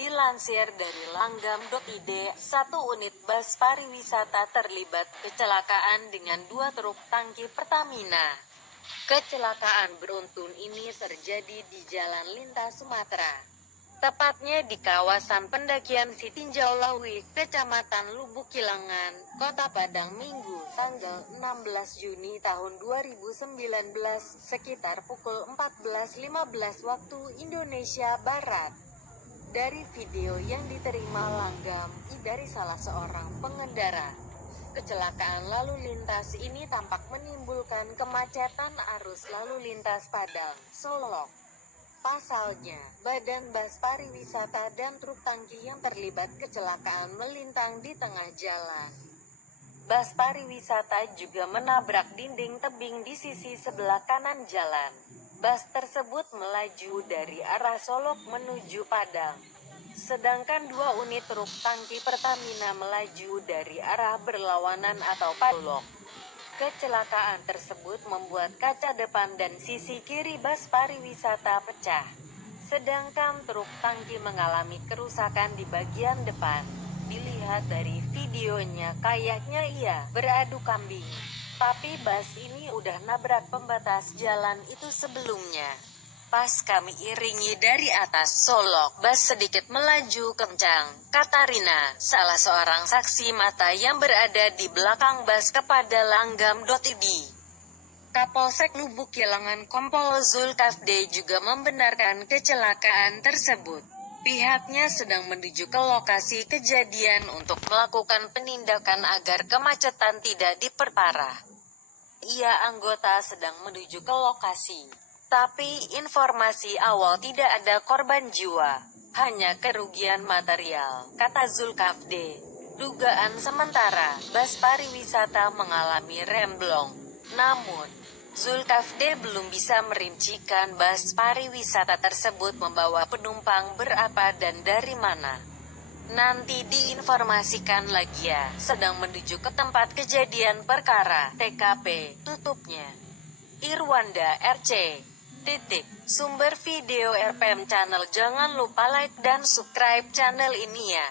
Dilansir dari langgam.id, satu unit bus pariwisata terlibat kecelakaan dengan dua truk tangki Pertamina. Kecelakaan beruntun ini terjadi di Jalan Lintas Sumatera, tepatnya di kawasan pendakian Sitinjau Lawi, Kecamatan Lubuk Kilangan, Kota Padang, Minggu, tanggal 16 Juni tahun 2019, sekitar pukul 14.15 waktu Indonesia Barat. Dari video yang diterima Langgam, dari salah seorang pengendara, kecelakaan lalu lintas ini tampak menimbulkan kemacetan arus lalu lintas Padang, Solok. Pasalnya, badan bus pariwisata dan truk tangki yang terlibat kecelakaan melintang di tengah jalan. Bus pariwisata juga menabrak dinding tebing di sisi sebelah kanan jalan. Bus tersebut melaju dari arah Solok menuju Padang, sedangkan dua unit truk tangki Pertamina melaju dari arah berlawanan atau Solok. Kecelakaan tersebut membuat kaca depan dan sisi kiri bus pariwisata pecah, sedangkan truk tangki mengalami kerusakan di bagian depan. Dilihat dari videonya kayaknya ia beradu kambing, tapi bus ini udah nabrak pembatas jalan itu sebelumnya. Pas kami iringi dari atas Solok, bus sedikit melaju kencang, kata Rina, salah seorang saksi mata yang berada di belakang bus kepada langgam.id. Kapolsek Lubuk Kilangan Kompol Zulkafde juga membenarkan kecelakaan tersebut. Pihaknya sedang menuju ke lokasi kejadian untuk melakukan penindakan agar kemacetan tidak diperparah. Ia anggota sedang menuju ke lokasi, tapi informasi awal tidak ada korban jiwa, hanya kerugian material, kata Zulkafde. Dugaan sementara, bus pariwisata mengalami remblong. Namun, Zulkafde belum bisa merincikan bus pariwisata tersebut membawa penumpang berapa dan dari mana. Nanti diinformasikan lagi ya. Sedang menuju ke tempat kejadian perkara, TKP, tutupnya. Irwanda RC. Sumber video RPM Channel. Jangan lupa like dan subscribe channel ini ya.